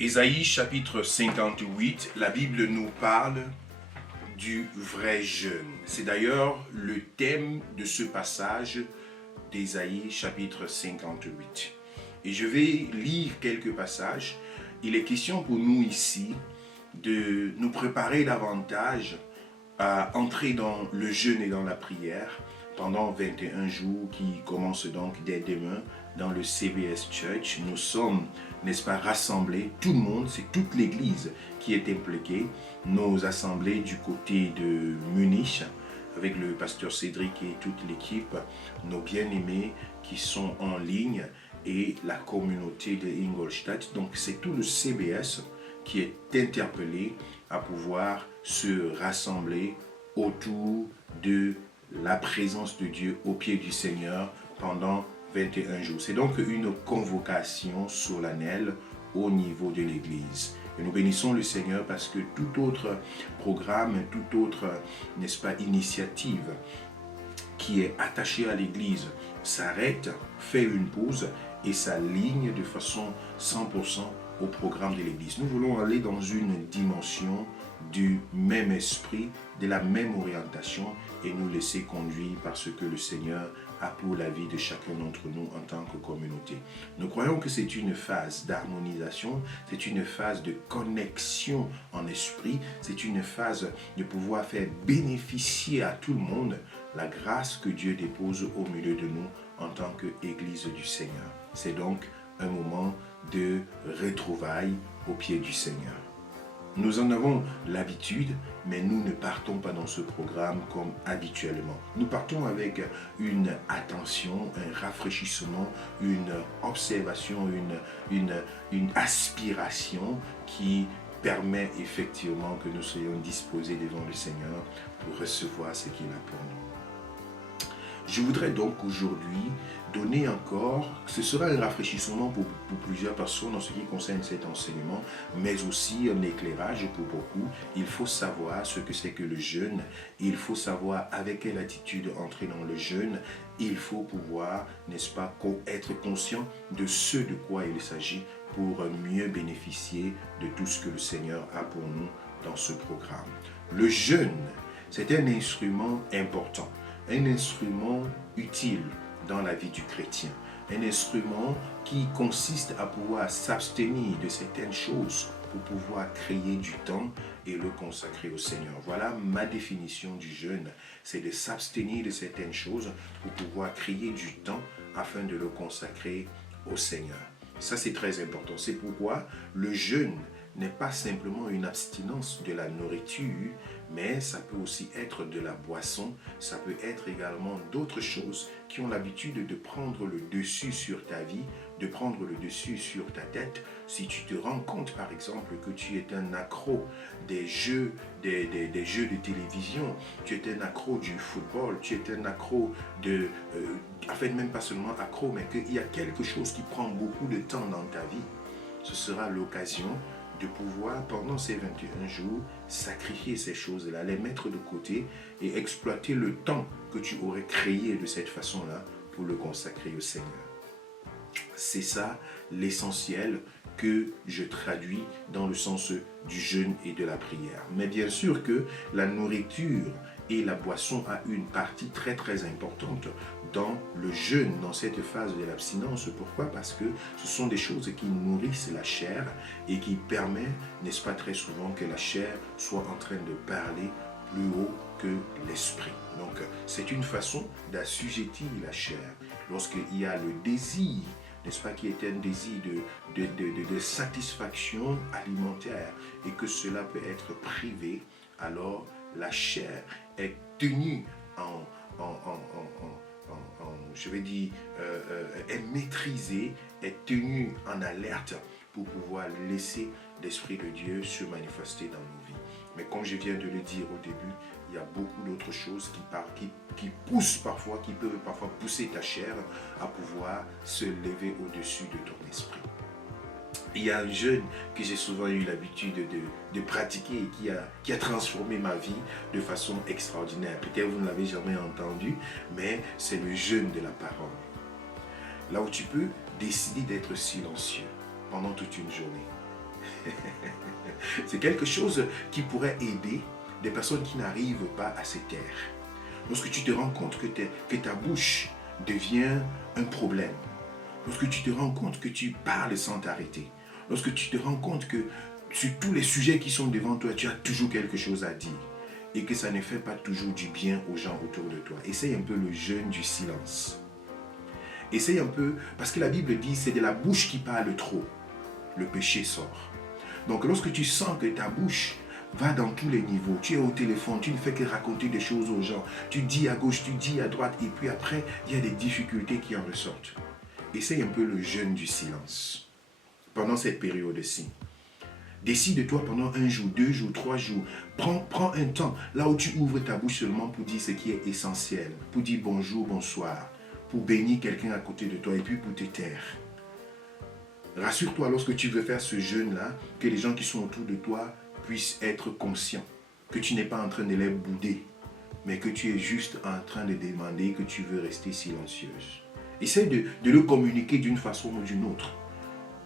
Ésaïe chapitre 58, la Bible nous parle du vrai jeûne. C'est d'ailleurs le thème de ce passage d'Ésaïe chapitre 58. Et je vais lire quelques passages. Il est question pour nous ici de nous préparer davantage à entrer dans le jeûne et dans la prière pendant 21 jours qui commencent donc dès demain dans le CBS Church. Nous sommes, n'est-ce pas, rassemblés, tout le monde, c'est toute l'église qui est impliquée. Nos assemblées du côté de Munich, avec le pasteur Cédric et toute l'équipe, nos bien-aimés qui sont en ligne et la communauté de Ingolstadt. Donc c'est tout le CBS qui est interpellé à pouvoir se rassembler autour de la présence de Dieu au pied du Seigneur pendant 21 jours. C'est donc une convocation solennelle au niveau de l'Église. Et nous bénissons le Seigneur parce que tout autre programme, toute autre, n'est-ce pas, initiative qui est attachée à l'Église s'arrête, fait une pause et s'aligne de façon 100% au programme de l'Église. Nous voulons aller dans une dimension du même esprit, de la même orientation et nous laisser conduire par ce que le Seigneur a pour la vie de chacun d'entre nous en tant que communauté. Nous croyons que c'est une phase d'harmonisation, c'est une phase de connexion en esprit, c'est une phase de pouvoir faire bénéficier à tout le monde la grâce que Dieu dépose au milieu de nous en tant qu'Église du Seigneur. C'est donc un moment de retrouvailles au pied du Seigneur. Nous en avons l'habitude, mais nous ne partons pas dans ce programme comme habituellement. Nous partons avec une attention, un rafraîchissement, une observation, une aspiration qui permet effectivement que nous soyons disposés devant le Seigneur pour recevoir ce qu'il a pour nous. Je voudrais donc aujourd'hui donner encore, ce sera un rafraîchissement pour plusieurs personnes en ce qui concerne cet enseignement, mais aussi un éclairage pour beaucoup. Il faut savoir ce que c'est que le jeûne, il faut savoir avec quelle attitude entrer dans le jeûne, il faut pouvoir, n'est-ce pas, être conscient de ce de quoi il s'agit pour mieux bénéficier de tout ce que le Seigneur a pour nous dans ce programme. Le jeûne, c'est un instrument important. Un instrument utile dans la vie du chrétien, un instrument qui consiste à pouvoir s'abstenir de certaines choses pour pouvoir créer du temps et le consacrer au Seigneur. Voilà ma définition du jeûne, c'est de s'abstenir de certaines choses pour pouvoir créer du temps afin de le consacrer au Seigneur. Ça c'est très important, c'est pourquoi le jeûne n'est pas simplement une abstinence de la nourriture, mais ça peut aussi être de la boisson, ça peut être également d'autres choses qui ont l'habitude de prendre le dessus sur ta vie, de prendre le dessus sur ta tête. Si tu te rends compte par exemple que tu es un accro des jeux de télévision, tu es un accro du football, tu es un accro en fait même pas seulement accro, mais qu'il y a quelque chose qui prend beaucoup de temps dans ta vie, ce sera l'occasion de pouvoir, pendant ces 21 jours, sacrifier ces choses-là, les mettre de côté et exploiter le temps que tu aurais créé de cette façon-là pour le consacrer au Seigneur. C'est ça l'essentiel que je traduis dans le sens du jeûne et de la prière. Mais bien sûr que la nourriture et la boisson a une partie très très importante dans le jeûne, dans cette phase de l'abstinence. Pourquoi? Parce que ce sont des choses qui nourrissent la chair et qui permettent, n'est-ce pas, très souvent que la chair soit en train de parler plus haut que l'esprit. Donc c'est une façon d'assujettir la chair. Lorsqu'il y a le désir, n'est-ce pas, qui est un désir de satisfaction alimentaire et que cela peut être privé, alors la chair est tenue je vais dire, est maîtrisée, est tenue en alerte pour pouvoir laisser l'Esprit de Dieu se manifester dans nos vies. Mais comme je viens de le dire au début, il y a beaucoup d'autres choses qui poussent parfois, qui peuvent parfois pousser ta chair à pouvoir se lever au-dessus de ton esprit. Il y a un jeûne que j'ai souvent eu l'habitude de pratiquer et qui a transformé ma vie de façon extraordinaire. Peut-être vous ne l'avez jamais entendu, mais c'est le jeûne de la parole. Là où tu peux décider d'être silencieux pendant toute une journée. C'est quelque chose qui pourrait aider des personnes qui n'arrivent pas à se taire. Lorsque tu te rends compte que ta bouche devient un problème, lorsque tu te rends compte que tu parles sans t'arrêter, lorsque tu te rends compte que sur tous les sujets qui sont devant toi, tu as toujours quelque chose à dire et que ça ne fait pas toujours du bien aux gens autour de toi. Essaye un peu le jeûne du silence. Essaye un peu, parce que la Bible dit, c'est de la bouche qui parle trop, le péché sort. Donc lorsque tu sens que ta bouche va dans tous les niveaux, tu es au téléphone, tu ne fais que raconter des choses aux gens, tu dis à gauche, tu dis à droite, et puis après, il y a des difficultés qui en ressortent. Essaye un peu le jeûne du silence pendant cette période-ci. Décide-toi pendant 1 jour, 2 jours, 3 jours. Prends un temps là où tu ouvres ta bouche seulement pour dire ce qui est essentiel, pour dire bonjour, bonsoir, pour bénir quelqu'un à côté de toi et puis pour te taire. Rassure-toi lorsque tu veux faire ce jeûne-là, que les gens qui sont autour de toi puissent être conscients, que tu n'es pas en train de les bouder, mais que tu es juste en train de demander que tu veux rester silencieuse. Essaie de le communiquer d'une façon ou d'une autre,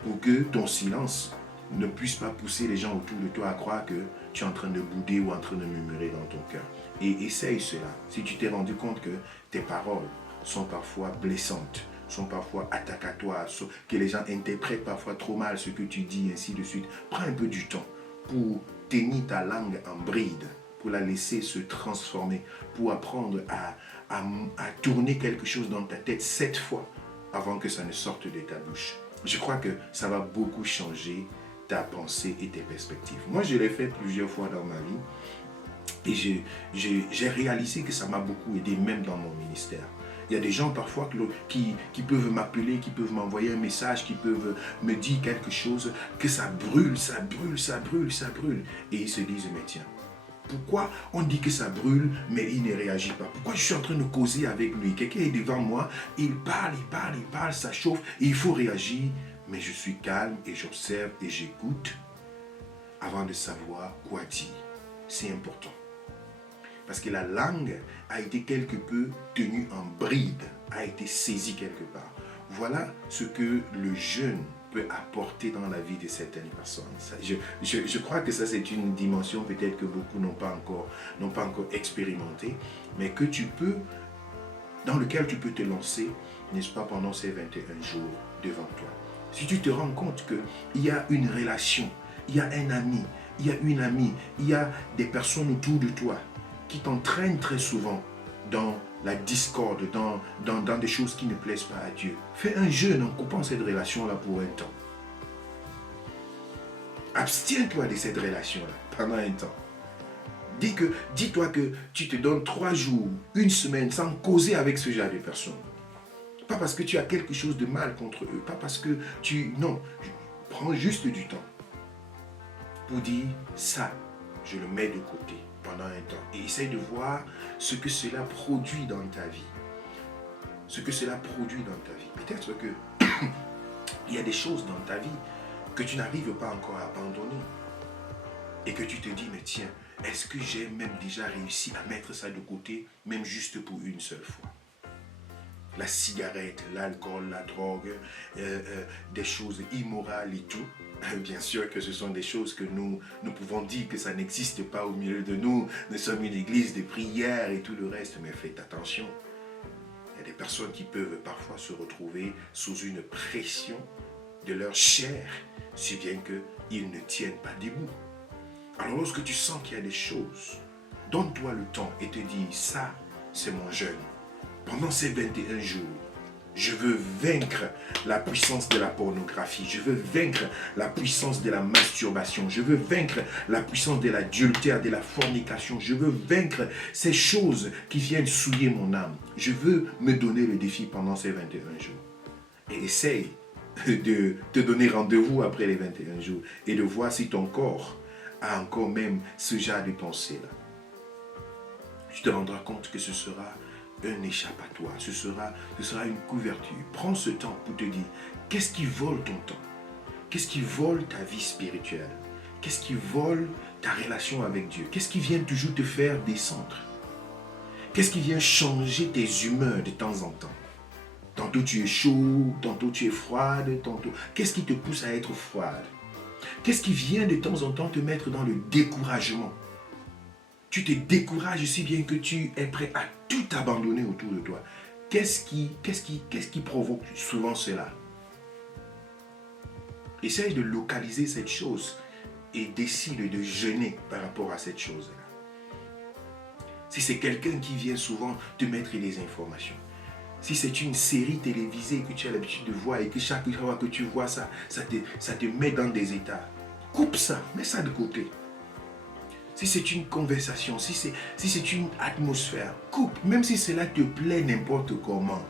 pour que ton silence ne puisse pas pousser les gens autour de toi à croire que tu es en train de bouder ou en train de murmurer dans ton cœur. Et essaye cela. Si tu t'es rendu compte que tes paroles sont parfois blessantes, sont parfois attacatoires, que les gens interprètent parfois trop mal ce que tu dis, ainsi de suite, prends un peu du temps pour tenir ta langue en bride, pour la laisser se transformer, pour apprendre à tourner quelque chose dans ta tête 7 fois avant que ça ne sorte de ta bouche. Je crois que ça va beaucoup changer ta pensée et tes perspectives. Moi, je l'ai fait plusieurs fois dans ma vie et j'ai réalisé que ça m'a beaucoup aidé, même dans mon ministère. Il y a des gens parfois qui peuvent m'appeler, qui peuvent m'envoyer un message, qui peuvent me dire quelque chose, que ça brûle, ça brûle, ça brûle, ça brûle. Et ils se disent, mais tiens, pourquoi on dit que ça brûle, mais il ne réagit pas? Pourquoi je suis en train de causer avec lui? Quelqu'un est devant moi, il parle, ça chauffe, et il faut réagir. Mais je suis calme et j'observe et j'écoute avant de savoir quoi dire. C'est important. Parce que la langue a été quelque peu tenue en bride, a été saisie quelque part. Voilà ce que le jeûne peut apporter dans la vie de certaines personnes. Je crois que ça, c'est une dimension peut-être que beaucoup n'ont pas encore expérimenté, mais que dans lequel tu peux te lancer, n'est-ce pas, pendant ces 21 jours devant toi. Si tu te rends compte qu'il y a une relation, il y a un ami, il y a une amie, il y a des personnes autour de toi qui t'entraînent très souvent dans la discorde, dans des choses qui ne plaisent pas à Dieu. Fais un jeûne en coupant cette relation-là pour un temps. Abstiens-toi de cette relation-là pendant un temps. Dis-toi que tu te donnes 3 jours, 1 semaine sans causer avec ce genre de personnes. Pas parce que tu as quelque chose de mal contre eux, pas parce que non, prends juste du temps pour dire ça, je le mets de côté pendant un temps et essaye de voir ce que cela produit dans ta vie. Ce que cela produit dans ta vie. Peut-être que il y a des choses dans ta vie que tu n'arrives pas encore à abandonner et que tu te dis, mais tiens, est-ce que j'ai même déjà réussi à mettre ça de côté, même juste pour une seule fois? La cigarette, l'alcool, la drogue, des choses immorales et tout. Bien sûr que ce sont des choses que nous pouvons dire que ça n'existe pas au milieu de nous. Nous sommes une église de prière et tout le reste, mais faites attention. Il y a des personnes qui peuvent parfois se retrouver sous une pression de leur chair, si bien qu'ils ne tiennent pas debout. Alors lorsque tu sens qu'il y a des choses, donne-toi le temps et te dis, ça, c'est mon jeûne. Pendant ces 21 jours, je veux vaincre la puissance de la pornographie. Je veux vaincre la puissance de la masturbation. Je veux vaincre la puissance de l'adultère, de la fornication. Je veux vaincre ces choses qui viennent souiller mon âme. Je veux me donner le défi pendant ces 21 jours. Et essaye de te donner rendez-vous après les 21 jours et de voir si ton corps a encore même ce genre de pensée-là. Tu te rendras compte que ce sera un échappatoire, ce sera une couverture. Prends ce temps pour te dire, qu'est-ce qui vole ton temps? Qu'est-ce qui vole ta vie spirituelle? Qu'est-ce qui vole ta relation avec Dieu? Qu'est-ce qui vient toujours te faire descendre? Qu'est-ce qui vient changer tes humeurs de temps en temps? Tantôt tu es chaud, tantôt tu es froide, tantôt... Qu'est-ce qui te pousse à être froide? Qu'est-ce qui vient de temps en temps te mettre dans le découragement? Tu te décourages si bien que tu es prêt à tout abandonner autour de toi. Qu'est-ce qui provoque souvent cela? Essaye de localiser cette chose et décide de jeûner par rapport à cette chose-là. Si c'est quelqu'un qui vient souvent te mettre des informations, si c'est une série télévisée que tu as l'habitude de voir et que chaque fois que tu vois ça, ça te met dans des états, coupe ça, mets ça de côté. Si c'est une conversation, si c'est une atmosphère, coupe, même si cela te plaît n'importe comment.